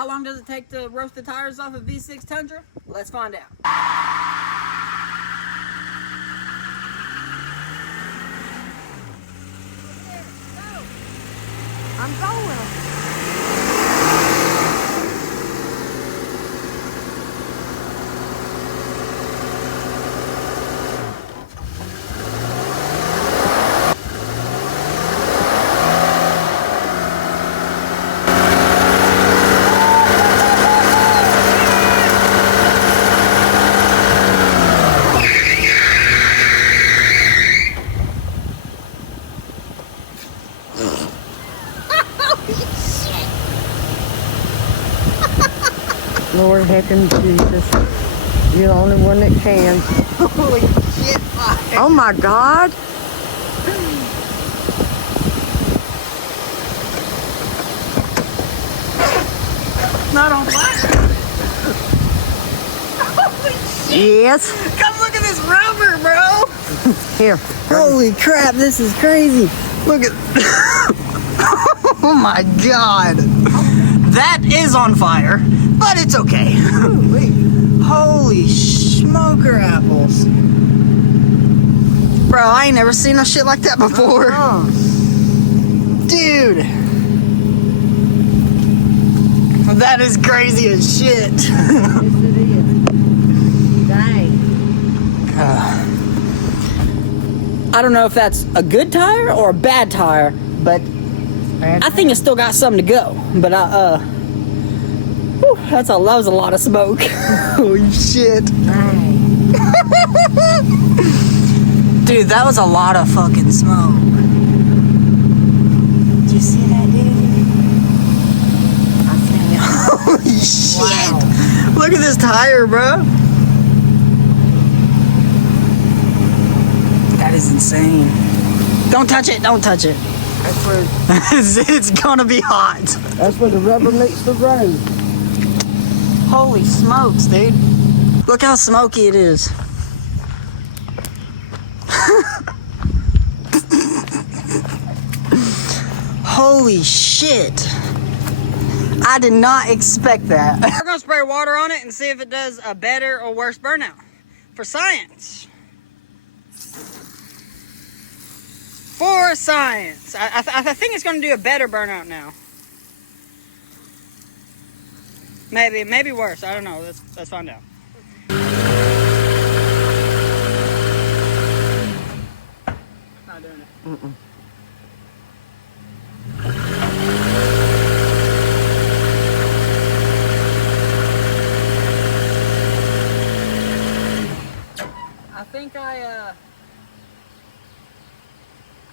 How long does it take to roast the tires off a V6 Tundra? Let's find out. I'm going. Lord heaven Jesus, you're the only one that can. Holy shit, fire. Oh my God. Not on fire. Holy shit. Yes. Come look at this rubber, bro. Here. Holy crap, this is crazy. Look at... Oh my God. That is on fire, but it's okay. Holy smoker apples. Bro, I ain't never seen no shit like that before. Dude. That is crazy as shit. Yes, it is. Dang. I don't know if that's a good tire or a bad tire, but I think it's still got something to go. But whew, that was a lot of smoke. Holy shit. Dang. Dude, that was a lot of fucking smoke. Did you see that, dude? I see it. Holy shit. Wow. Look at this tire, bro. That is insane. Don't touch it, don't touch it. That's where, It's gonna be hot. that's where the rubber meets the road. Holy smokes, dude. Look how smoky it is. Holy shit. I did not expect that. We're gonna spray water on it and see if it does a better or worse burnout. For science. For science. I think it's gonna do a better burnout now. Maybe worse. I don't know. Let's find out. Not doing it. Mm-mm.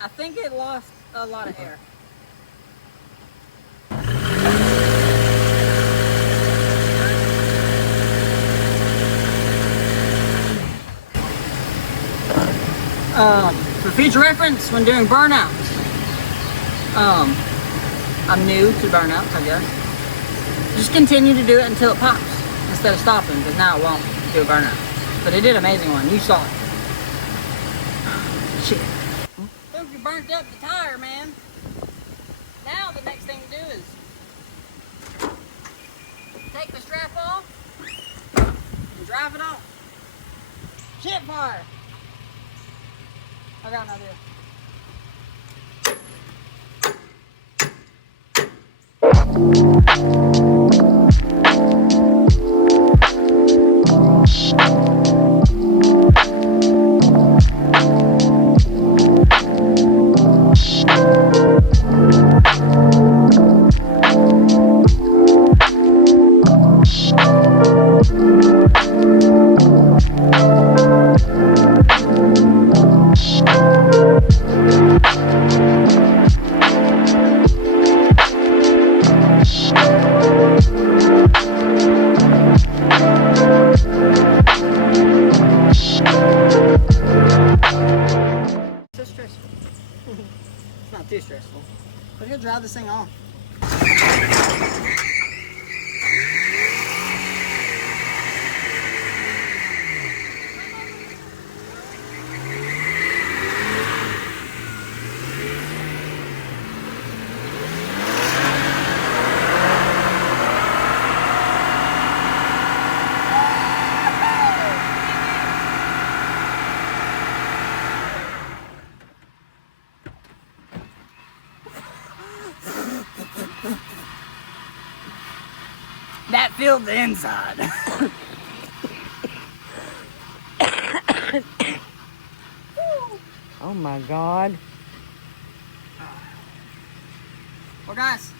I think it lost a lot of air. For future reference, when doing burnouts, I'm new to burnouts, I guess. Just continue to do it until it pops instead of stopping, because now it won't do a burnout. But it did an amazing one. You saw it. Shit. I think you burnt up the tire, man. Now the next thing to do is take the strap off and drive it off. Shit fire. I got an idea. Too stressful. But he'll drive this thing on. that filled the inside. Oh my God. Well, guys,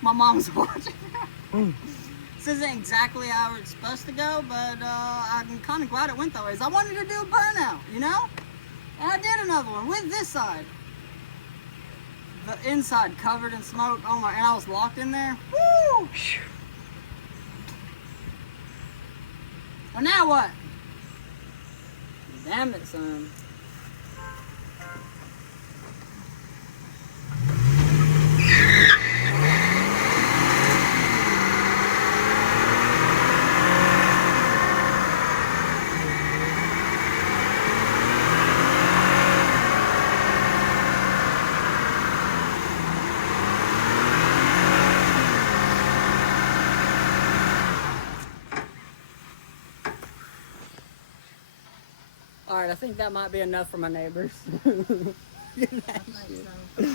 my mom's watching. This isn't exactly how it's supposed to go, but I'm kind of glad it went that way. I wanted to do a burnout, you know? And I did another one with this side. The inside covered in smoke. Oh my, and I was locked in there. Woo! Well, now what? Damn it, son. Alright, I think that might be enough for my neighbors. I think so. Did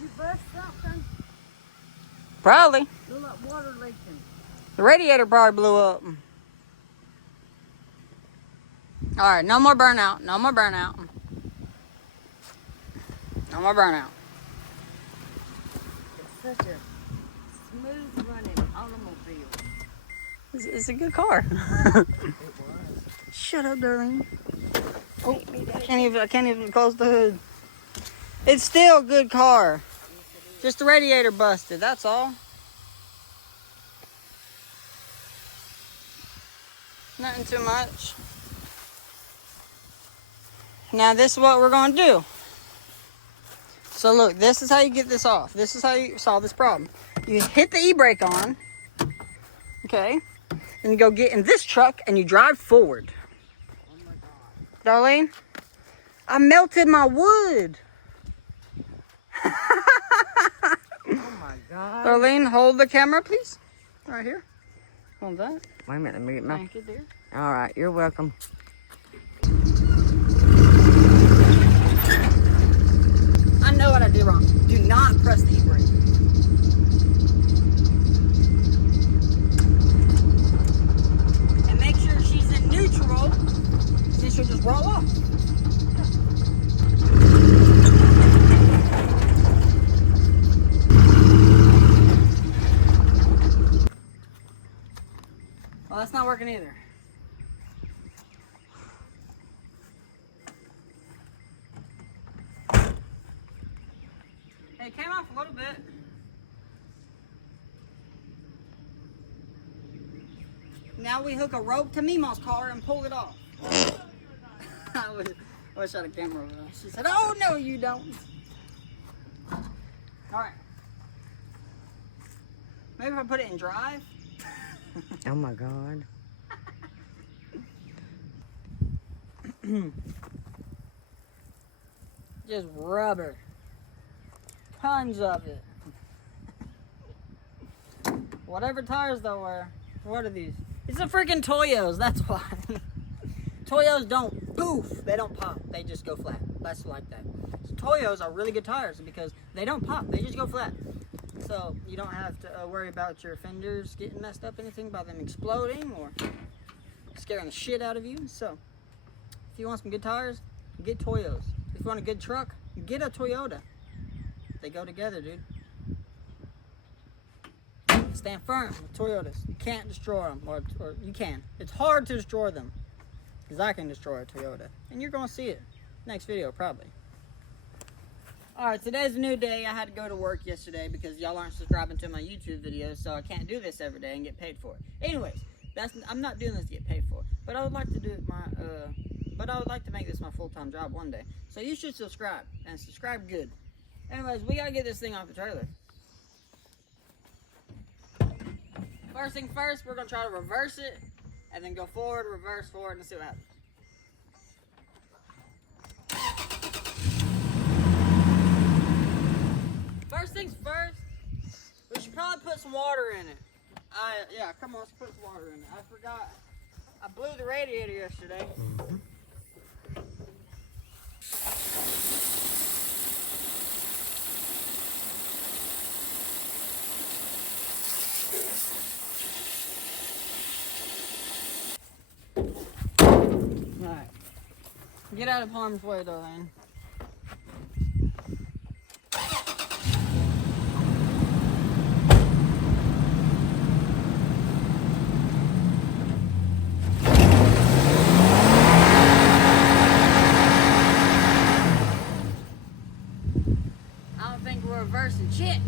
you bust something? Probably. Look like water leaking. The radiator probably blew up. Alright, no more burnout. No more burnout. No more burnout. It's such a smooth running automobile. It's a good car. It was. Shut up, darling. Oh, I can't even close the hood. It's still a good car. Just the radiator busted, that's all. Nothing too much. Now this is what we're gonna do. So look, this is how you get this off. This is how you solve this problem. You hit the e-brake on, okay? And you go get in this truck and you drive forward. Oh my God. Darlene, I melted my wood. Oh my God. Darlene, hold the camera, please. Right here. Hold that. Wait a minute, let me get my. Thank you, dear. All right, you're welcome. I know what I did wrong. Do not press the e-brake. And make sure she's in neutral, then she'll just roll off. Well, that's not working either. It came off a little bit. Now we hook a rope to Mima's car and pull it off. I wish I had a camera over there. She said, oh no you don't. Alright. Maybe if I put it in drive. Oh my God. Just rubber. Tons of it. Whatever tires they'll wear. What are these? It's the freaking Toyos, that's why. Toyos don't poof, they don't pop, they just go flat. That's like that. So Toyos are really good tires because they don't pop, they just go flat. So you don't have to worry about your fenders getting messed up, anything by them exploding or scaring the shit out of you. So if you want some good tires, get Toyos. If you want a good truck, get a Toyota. They go together, dude. Stand firm with Toyotas. You can't destroy them, or you can. It's hard to destroy them, because I can destroy a Toyota, and you're gonna see it next video probably. All right, today's a new day. I had to go to work yesterday because y'all aren't subscribing to my YouTube videos, so I can't do this every day and get paid for it. Anyways, I'm not doing this to get paid for it, but I would like to do but I would like to make this my full-time job one day. So you should subscribe, and subscribe good. Anyways, we gotta get this thing off the trailer. First thing first, we're gonna try to reverse it, and then go forward, reverse, forward, and see what happens. First things first, we should probably put some water in it. Yeah, come on, let's put some water in it. I forgot. I blew the radiator yesterday. Get out of harm's way, darling. I don't think we're reversing shit.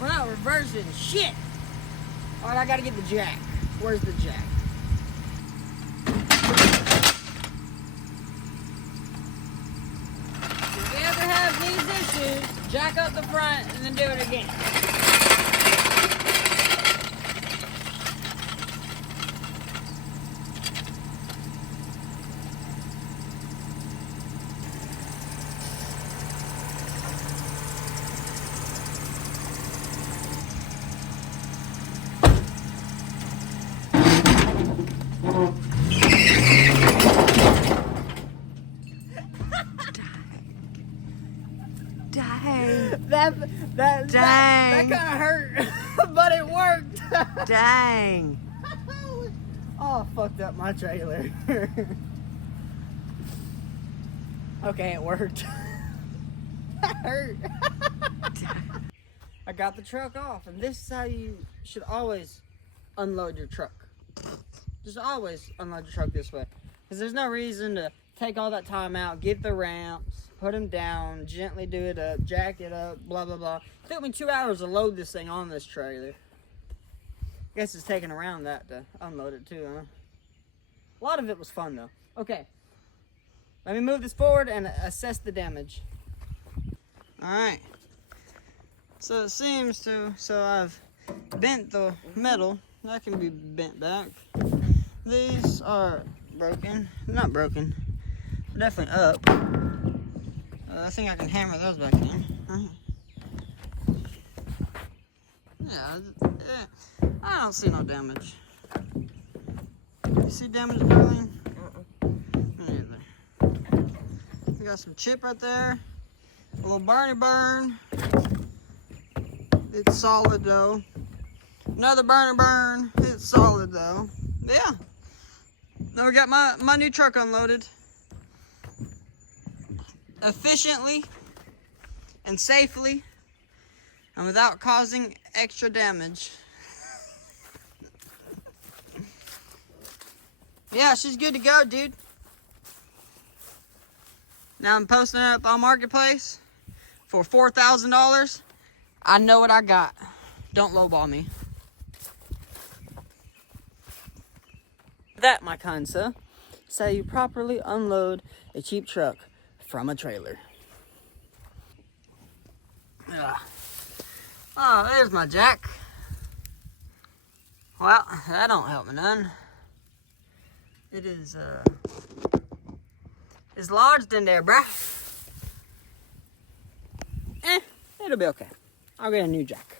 We're not reversing shit. All right, I gotta get the jack. Where's the jack? If you ever have these issues, jack up the front and then do it again. That kind of hurt, but it worked. Dang. Oh, I fucked up my trailer. Okay, it worked. That hurt. I got the truck off, and this is how you should always unload your truck. Just always unload your truck this way. Because there's no reason to take all that time out, get the ramps, put them down, gently do it up, jack it up, blah, blah, blah. It took me 2 hours to load this thing on this trailer. I guess it's taking around that to unload it too, huh? A lot of it was fun though. Okay, let me move this forward and assess the damage. Alright, so it seems to, I've bent the metal. That can be bent back. These are broken. Not broken. They're definitely up. I think I can hammer those back in. Right. Yeah, I don't see no damage. You see damage, darling? Me neither. We got some chip right there. A little burn. It's solid though. Another burn. It's solid though. Yeah. Now we got my new truck unloaded. Efficiently and safely and without causing extra damage. Yeah, she's good to go, dude. Now I'm posting it up on Marketplace for $4,000. I know what I got. Don't lowball me. That, my kind sir, is how you properly unload a cheap truck from a trailer. Ugh. Oh, there's my jack. Well, that don't help me none. It is, it's lodged in there, bruh. It'll be okay. I'll get a new jack.